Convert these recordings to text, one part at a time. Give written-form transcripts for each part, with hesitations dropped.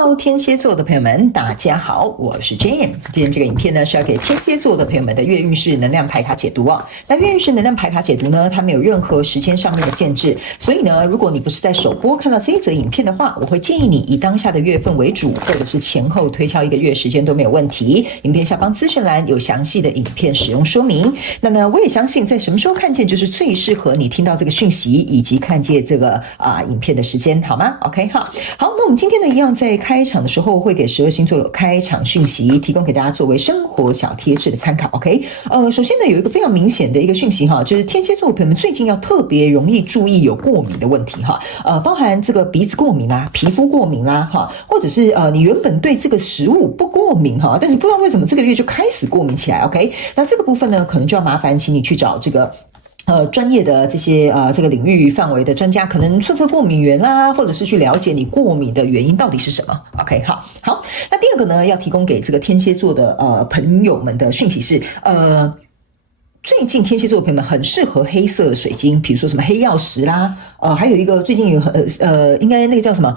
Hello， 天蝎座的朋友们，大家好，我是 Jane。今天这个影片呢是要给天蝎座的朋友们的月运势能量牌卡解读哦。那月运势能量牌卡解读呢，它没有任何时间上面的限制，所以呢，如果你不是在首播看到这一则影片的话，我会建议你以当下的月份为主，或者是前后推敲1个月时间都没有问题。影片下方资讯栏有详细的影片使用说明。那呢，我也相信在什么时候看见就是最适合你听到这个讯息以及看见这个影片的时间，好吗 ？OK， 好，那我们今天呢一样在开场的时候会给12星座的开场讯息，提供给大家作为生活小贴士的参考。OK， 首先呢有一个非常明显的一个讯息哈，就是天蝎座的朋友们最近要特别容易注意有过敏的问题哈，包含这个鼻子过敏啦、皮肤过敏啦哈，或者是你原本对这个食物不过敏哈，但是不知道为什么这个月就开始过敏起来。OK， 那这个部分呢可能就要麻烦请你去找这个专业的这些这个领域范围的专家，可能测过敏源啦，或者是去了解你过敏的原因到底是什么。OK， 好，那第二个呢，要提供给这个天蝎座的朋友们的讯息是最近天蝎座的朋友们很适合黑色的水晶，比如说什么黑曜石啦，还有一个最近有应该那个叫什么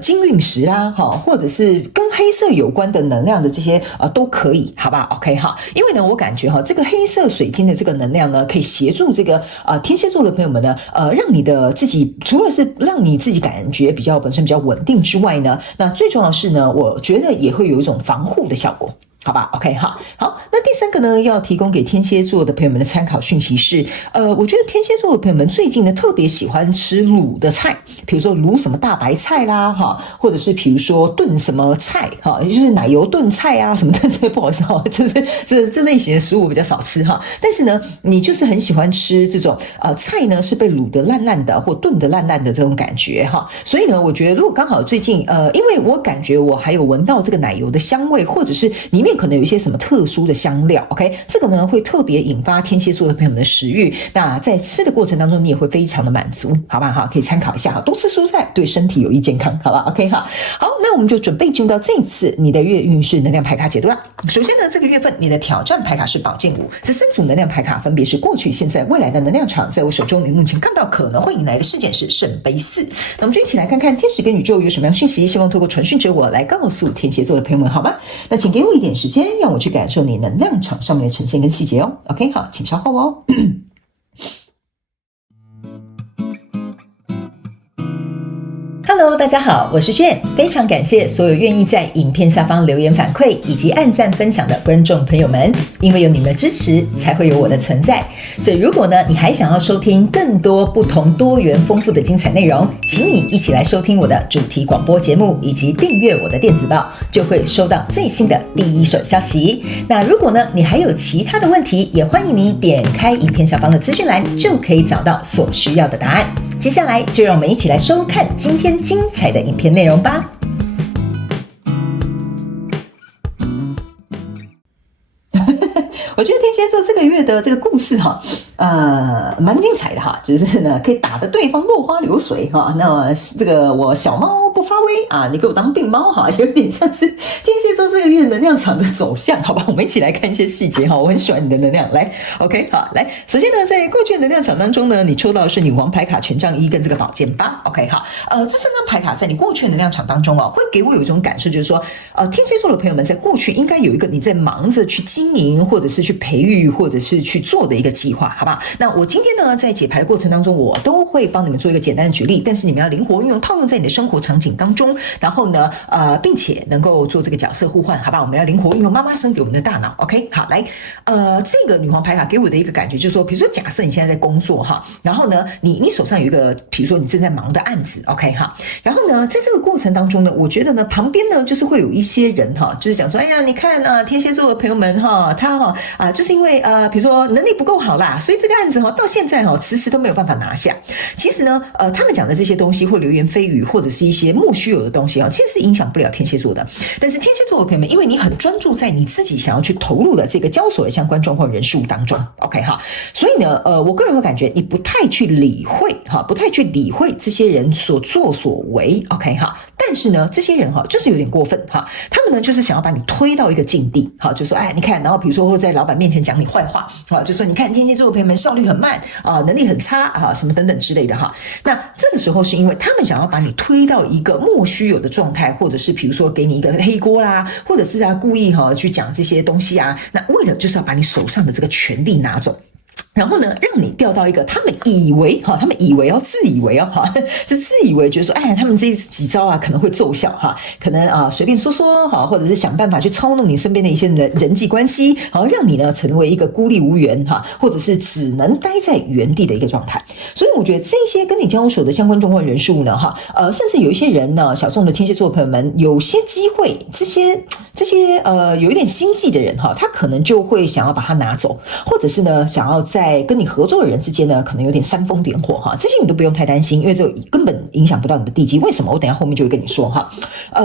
金陨石啦，或者是跟黑色有关的能量的这些都可以，好吧 ？OK 哈，因为呢，我感觉这个黑色水晶的这个能量呢，可以协助这个天蝎座的朋友们呢，让你的自己除了是让你自己感觉本身比较稳定之外呢，那最重要的是呢，我觉得也会有一种防护的效果。好吧 ，OK 好，那第三个呢，要提供给天蝎座的朋友们的参考讯息是，我觉得天蝎座的朋友们最近呢特别喜欢吃卤的菜，比如说卤什么大白菜啦，或者是比如说炖什么菜，也就是奶油炖菜啊什么的，这不好意思就是这类型的食物我比较少吃哈，但是呢，你就是很喜欢吃这种菜呢是被卤的烂烂的或炖的烂烂的这种感觉哈，所以呢，我觉得如果刚好最近因为我感觉我还有闻到这个奶油的香味，或者是里面可能有一些什么特殊的香料 ，OK， 这个呢会特别引发天蝎座的朋友们的食欲。那在吃的过程当中，你也会非常的满足，好吧？哈，可以参考一下，多吃蔬菜对身体有益健康，好吧 ？OK， 好，那我们就准备进入到这一次你的月运势能量牌卡解读了。首先呢，这个月份你的挑战牌卡是宝剑5，这3组能量牌卡分别是过去、现在、未来的能量场。在我手中，你目前看到可能会引来的事件是圣杯4。那我们就一起来看看天使跟宇宙有什么样的讯息，希望透过传讯者我来告诉天蝎座的朋友们，好吗？那请给我一点时间，让我去感受你能量场上面的呈现跟细节哦。OK， 好，请稍后哦。Hello， 大家好，我是Jane，非常感谢所有愿意在影片下方留言反馈以及按赞分享的观众朋友们，因为有你们的支持，才会有我的存在。所以如果呢，你还想要收听更多不同多元丰富的精彩内容，请你一起来收听我的主题广播节目，以及订阅我的电子报，就会收到最新的第一手消息。那如果呢，你还有其他的问题，也欢迎你点开影片下方的资讯栏，就可以找到所需要的答案。接下来就让我们一起来收看今天精彩的影片内容吧。我觉得天蝎座这个月的这个故事蛮精彩的哈，就是呢可以打得对方落花流水哈。那这个我小猫不发威啊，你给我当病猫哈，有点像是天蝎座这个月能量场的走向，好吧？我们一起来看一些细节哈，我很喜欢你的能量。来 ，OK， 好，来，首先呢，在过去的能量场当中呢，你抽到的是女王牌卡、权杖1跟这个宝剑8 ，OK， 好，这3张牌卡在你过去的能量场当中会给我有一种感受，就是说，天蝎座的朋友们在过去应该有一个你在忙着去经营，或者是去培育，或者是去做的一个计划，好不好？那我今天呢，在解牌的过程当中，我都会帮你们做一个简单的举例，但是你们要灵活运用，套用在你的生活场景当中，然后呢，并且能够做这个角色互换，好吧？我们要灵活运用妈妈生给我们的大脑 ，OK？ 好，来，这个女皇牌卡给我的一个感觉就是说，比如说假设你现在在工作哈，然后呢，你手上有一个，比如说你正在忙的案子 ，OK 哈，然后呢，在这个过程当中呢，我觉得呢，旁边呢就是会有一些人哈，就是讲说，哎呀，你看天蝎座的朋友们哈，他就是因为比如说能力不够好啦，所以这个案子到现在迟迟都没有办法拿下。其实呢，他们讲的这些东西或流言蜚语，或者是一些莫须有的东西其实是影响不了天蝎座的。但是天蝎座的朋友们，因为你很专注在你自己想要去投入的这个交手的相关状况人事物当中 ，OK 哈，所以呢，我个人会感觉你不太去理会这些人所作所为 ，OK 哈。但是呢，这些人就是有点过分哈，他们呢就是想要把你推到一个境地，就说哎，你看，然后比如说会在老板面前讲你坏话就说你看天蝎座的朋友们效率很慢能力很差什么等等之类的哈。那这个时候是因为他们想要把你推到一个莫虚有的状态，或者是比如说给你一个黑锅啦，或者是故意去讲这些东西啊，那为了就是要把你手上的这个权利拿走。然后呢，让你掉到一个他们以为自以为就自以为觉得说，哎，他们这几招啊可能会奏效可能随便说说或者是想办法去操弄你身边的一些人际关系，让你呢成为一个孤立无援或者是只能待在原地的一个状态。所以我觉得这些跟你交手的相关状况人数呢甚至有一些人呢，小众的天蝎座的朋友们，有些机会这些有一点心计的人他可能就会想要把它拿走，或者是呢想要在跟你合作的人之间呢，可能有点煽风点火这些你都不用太担心，因为这根本影响不到你的地基。为什么？我等一下后面就会跟你说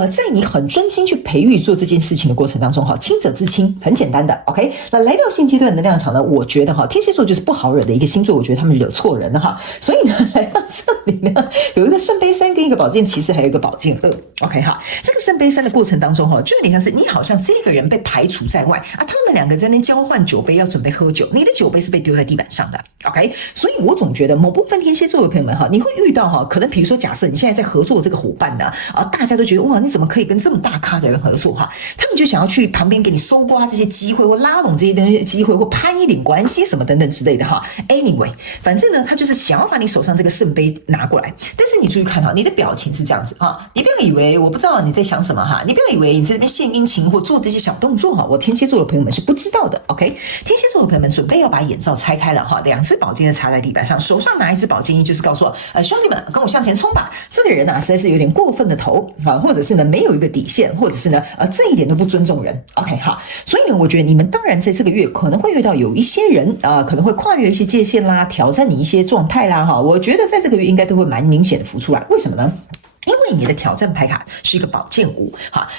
在你很专心去培育做这件事情的过程当中清者自清，很简单的 OK。那来到现阶段的能量场呢，我觉得天蝎座就是不好惹的一个星座，我觉得他们惹错人了所以呢，来到这里呢，有一个圣杯3跟一个宝剑骑士，还有一个宝剑2 OK 这个圣杯3的过程当中就有点像是你好像这个人被排除在外他们两个在那边交换酒杯，要准备喝酒，你的酒杯是被丢在地板上的 OK。 所以我总觉得某部分天蝎座的朋友们你会遇到可能比如说假设你现在在合作这个伙伴呢大家都觉得哇，你怎么可以跟这么大咖的人合作他们就想要去旁边给你搜刮这些机会，或拉拢这些机会，或攀一点关系什么等等之类的anyway， 反正呢他就是想要把你手上这个圣杯拿过来。但是你注意看你的表情是这样子你不要以为我不知道你在想什么你不要以为你在这边献殷勤或做这些小动作我天蝎座的朋友们是不知道的 OK。 天蝎座的朋友们准备要把眼罩拆开了两只宝剑插在地板上，手上拿一只宝剑一，就是告诉我兄弟们跟我向前冲吧。这个人实在是有点过分的头或者是呢没有一个底线，或者是呢这一点都不尊重人 OK 所以呢我觉得你们当然在这个月可能会遇到有一些人可能会跨越一些界限啦，挑战你一些状态啦我觉得在这个月应该都会蛮明显的浮出来。为什么呢？因为你的挑战牌卡是一个宝剑5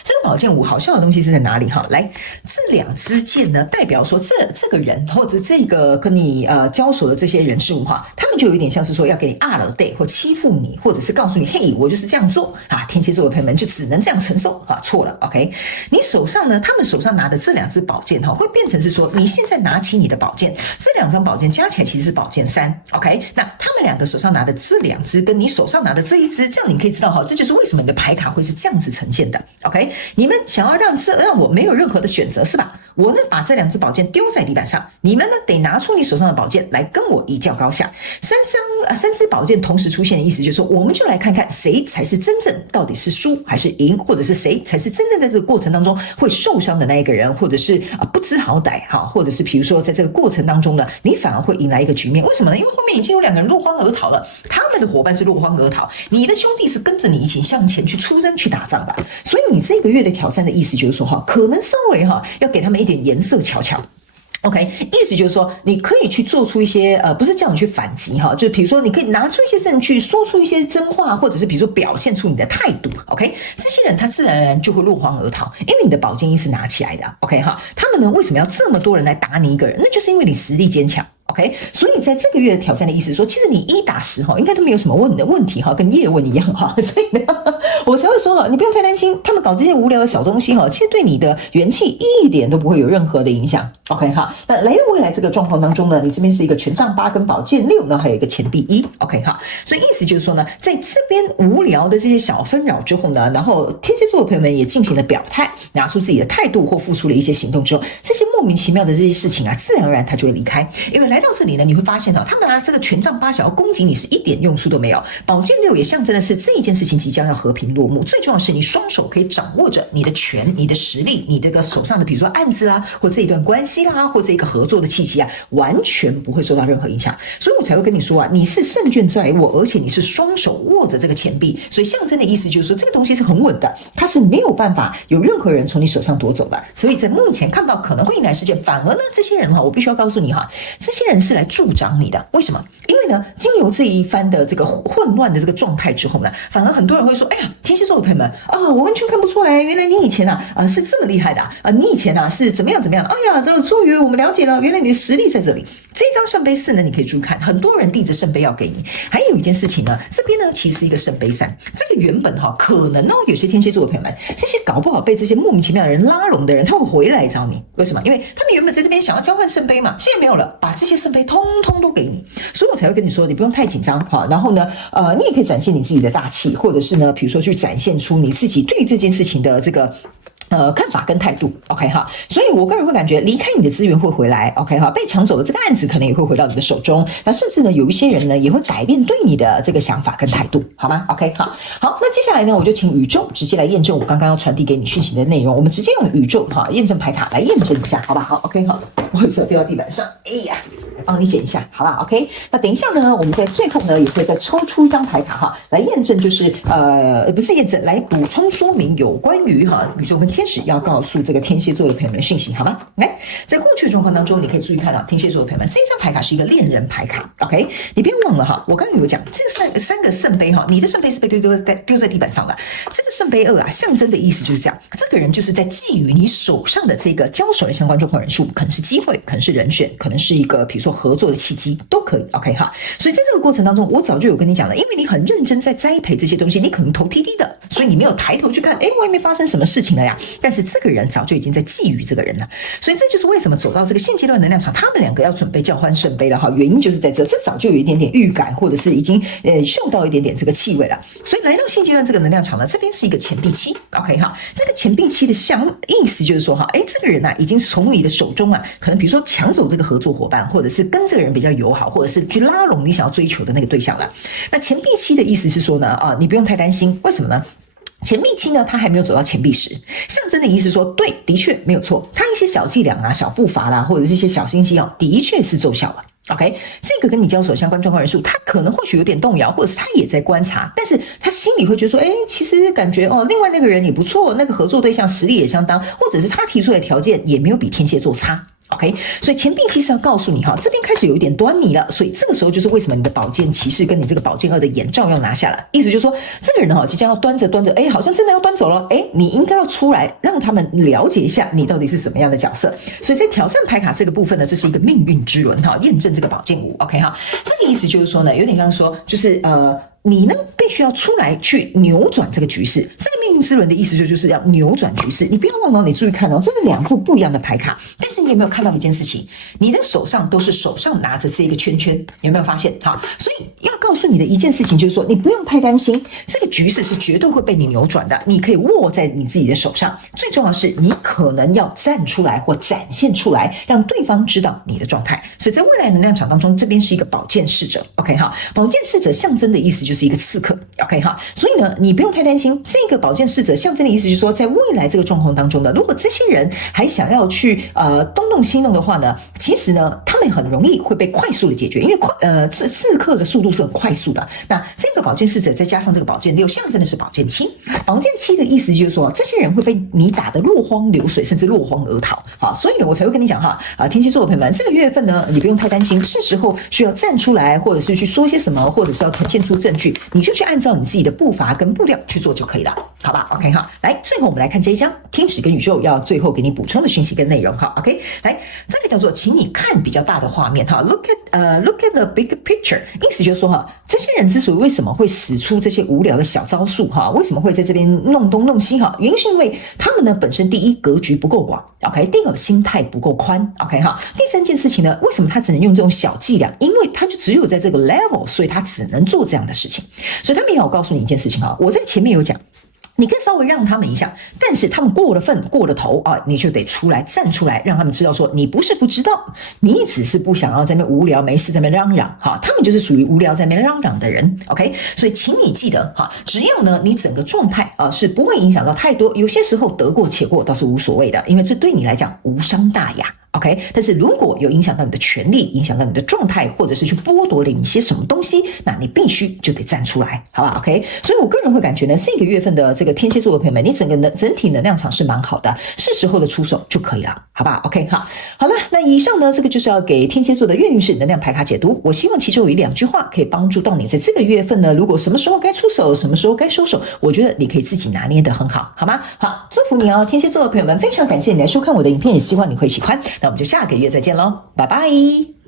这个宝剑5好笑的东西是在哪里来，这两支剑呢代表说这个人或者这个跟你交手的这些人事物他们就有点像是说要给你阿了对，或欺负你，或者是告诉你嘿我就是这样做天蝎座的朋友们就只能这样承受错了 OK。 你手上呢，他们手上拿的这两支宝剑会变成是说你现在拿起你的宝剑，这两张宝剑加起来其实是宝剑3 OK。 那他们两个手上拿的这两支跟你手上拿的这一支，这样你可以知道这就是为什么你的牌卡会是这样子呈现的 OK。 你们想要让我没有任何的选择是吧？我呢把这两支宝剑丢在地板上，你们呢得拿出你手上的宝剑来跟我一较高下。三支宝剑同时出现的意思就是说，我们就来看看谁才是真正到底是输还是赢，或者是谁才是真正在这个过程当中会受伤的那一个人，或者是不知好歹或者是比如说在这个过程当中呢，你反而会迎来一个局面。为什么呢？因为后面已经有两个人落荒而逃了，他们的伙伴是落荒而逃，你的兄弟是跟着你一起向前去出征去打仗的。所以你这个月的挑战的意思就是说可能稍微要给他们一点颜色瞧瞧。OK， 意思就是说，你可以去做出一些不是叫你去反击就比如说你可以拿出一些证据，说出一些真话，或者是比如说表现出你的态度。OK， 这些人他自然而然就会落荒而逃，因为你的宝剑一是拿起来的。OK 他们呢为什么要这么多人来打你一个人？那就是因为你实力坚强。OK， 所以在这个月的挑战的意思说，其实你1打10应该都没有什么问题跟叶问一样所以呢，我才会说你不用太担心，他们搞这些无聊的小东西其实对你的元气一点都不会有任何的影响。OK 那来到未来这个状况当中呢，你这边是一个权杖8跟宝剑6呢，还有一个钱币1 OK 所以意思就是说呢，在这边无聊的这些小纷扰之后呢，然后天蝎座的朋友们也进行了表态，拿出自己的态度或付出了一些行动之后，这些莫名其妙的这些事情自然而然他就会离开。因为来到这里呢，你会发现他们拿这个权杖8想要攻击你是一点用处都没有，宝剑6也象征的是这一件事情即将要和平落幕。最重要的是你双手可以掌握着你的权、你的实力、你这个手上的比如说案子啦，或这一段关系啦，或这一个合作的契机完全不会受到任何影响。所以我才会跟你说你是胜券在握，而且你是双手握着这个钱币，所以象征的意思就是说这个东西是很稳的，它是没有办法有任何人从你手上夺走的。所以在目前看到可能会迎来事件，反而呢这些人我必须要告诉你这些人是来助长你的。为什么？因为呢经由这一番的这个混乱的这个状态之后呢，反而很多人会说，哎呀，天蝎座的朋友们我完全看不出来，原来你以前是这么厉害的你以前是怎么样怎么样，哎呀，这个终于我们了解了，原来你的实力在这里。这张圣杯4呢，你可以注意看，很多人递着圣杯要给你。还有一件事情呢，这边呢其实一个圣杯3，这个原本可能有些天蝎座的朋友们，这些搞不好被这些莫名其妙的人拉拢的人，他会回来找你。为什么？因为他们原本在这边想要交换圣杯嘛，现在没有了，把这些圣杯通通都给你，所以我才会跟你说，你不用太紧张哈。然后呢，你也可以展现你自己的大气，或者是呢，比如说去展现出你自己对于这件事情的这个看法跟态度 ，OK 哈，所以我个人会感觉离开你的资源会回来 ，OK 哈，被抢走的这个案子可能也会回到你的手中，那甚至呢有一些人呢也会改变对你的这个想法跟态度，好吗 ？OK 好，那接下来呢我就请宇宙直接来验证我刚刚要传递给你讯息的内容，我们直接用宇宙验证牌卡来验证一下，好吧？好 ，OK 好，不好意思掉到地板上，哎呀。帮你剪一下，好吧 ？OK， 那等一下呢，我们在最后呢也会再抽出一张牌卡来验证，就是不是验证，来补充说明有关于宇宙跟天使要告诉这个天蝎座的朋友们的讯息，好吗？来，在过去的状况当中，你可以注意看到天蝎座的朋友们，这张牌卡是一个恋人牌卡 ，OK， 你别忘了我刚刚有讲这三个圣杯你的圣杯是被丢在地板上的，这个圣杯2象征的意思就是这样，这个人就是在觊觎你手上的这个交手的相关状况人数，可能是机会，可能是人选，可能是一个比如说合作的契机都可以 ，OK 哈。所以在这个过程当中，我早就有跟你讲了，因为你很认真在栽培这些东西，你可能头低低的，所以你没有抬头去看，外面发生什么事情了呀？但是这个人早就已经在觊觎这个人了，所以这就是为什么走到这个现阶段能量场，他们两个要准备交换圣杯了哈。原因就是在这早就有一点点预感，或者是已经嗅到一点点这个气味了。所以来到现阶段这个能量场呢，这边是一个钱币期 ，OK 哈。这个钱币期的意思就是说这个人已经从你的手中可能比如说抢走这个合作伙伴，或者是跟这个人比较友好，或者是去拉拢你想要追求的那个对象了。那钱币期的意思是说呢，你不用太担心，为什么呢？钱币期呢，它还没有走到钱币10，象征的意思说，对，的确没有错，它一些小伎俩小步伐啦，或者是一些小心机的确是奏效了。OK， 这个跟你交手相关状况人数，他可能或许有点动摇，或者是他也在观察，但是他心里会觉得说，其实感觉另外那个人也不错，那个合作对象实力也相当，或者是他提出来的条件也没有比天蝎座差。OK， 所以钱币其实要告诉你这边开始有一点端倪了，所以这个时候就是为什么你的宝剑骑士跟你这个宝剑2的眼罩要拿下了，意思就是说这个人即将要端着，好像真的要端走了，你应该要出来让他们了解一下你到底是什么样的角色。所以在挑战牌卡这个部分呢，这是一个命运之轮验证这个宝剑5 OK 这个意思就是说呢，有点像说就是你呢必须要出来去扭转这个局势，这个命运之轮的意思就是要扭转局势。你不要忘了，你注意看这是2副不一样的牌卡，但是你有没有看到一件事情？你的手上都是手上拿着这个圈圈，有没有发现？所以要告诉你的一件事情就是说，你不用太担心，这个局势是绝对会被你扭转的，你可以握在你自己的手上。最重要的是，你可能要站出来或展现出来，让对方知道你的状态。所以在未来能量场当中，这边是一个宝剑侍者 ，OK 宝剑侍者象征的意思就是一个刺客 ，OK 所以呢，你不用太担心这个宝剑侍者象征的意思，就是说，在未来这个状况当中呢，如果这些人还想要去东弄西弄的话呢，其实呢，他们很容易会被快速的解决，因为刺客的速度是很快速的。那这个宝剑侍者再加上这个宝剑6，象征的是宝剑7。宝剑7的意思就是说，这些人会被你打得落荒流水，甚至落荒而逃。好，所以呢，我才会跟你讲天蝎座的朋友们，这个月份呢，你不用太担心，是时候需要站出来，或者是去说些什么，或者是要呈现出证据，你就去按照你自己的步伐跟步调去做就可以了，好吧 ？OK 来，最后我们来看这一张天使跟宇宙要最后给你补充的讯息跟内容OK， 来，这个叫做请你看比较大的画面Look at the big picture， 意思就是说这些人之所以为什么会使出这些无聊的小招数为什么会在这边弄东弄西原因是因为他们呢本身第一格局不够广 OK， 第二心态不够宽 OK 第三件事情呢，为什么他只能用这种小伎俩？因为他就只有在这个 level， 所以他只能做这样的事情。所以他们也要告诉你一件事情我在前面有讲。你可以稍微让他们一下，但是他们过了分过了头你就得出来站出来，让他们知道说你不是不知道，你只是不想要在那边无聊没事在那边嚷嚷他们就是属于无聊在那边嚷嚷的人 OK， 所以请你记得只要呢你整个状态是不会影响到太多，有些时候得过且过倒是无所谓的，因为这对你来讲无伤大雅。OK， 但是如果有影响到你的权利，影响到你的状态，或者是去剥夺了你些什么东西，那你必须就得站出来，好吧 ？OK， 所以我个人会感觉呢，这个月份的这个天蝎座的朋友们，你整体能量场是蛮好的，是时候的出手就可以了，好吧 ？OK， 好了，那以上呢，这个就是要给天蝎座的月运势能量牌卡解读。我希望其中有1-2句话可以帮助到你，在这个月份呢，如果什么时候该出手，什么时候该收手，我觉得你可以自己拿捏得很好，好吗？好，祝福你天蝎座的朋友们，非常感谢你来收看我的影片，也希望你会喜欢。那我们就下个月再见喽，拜拜。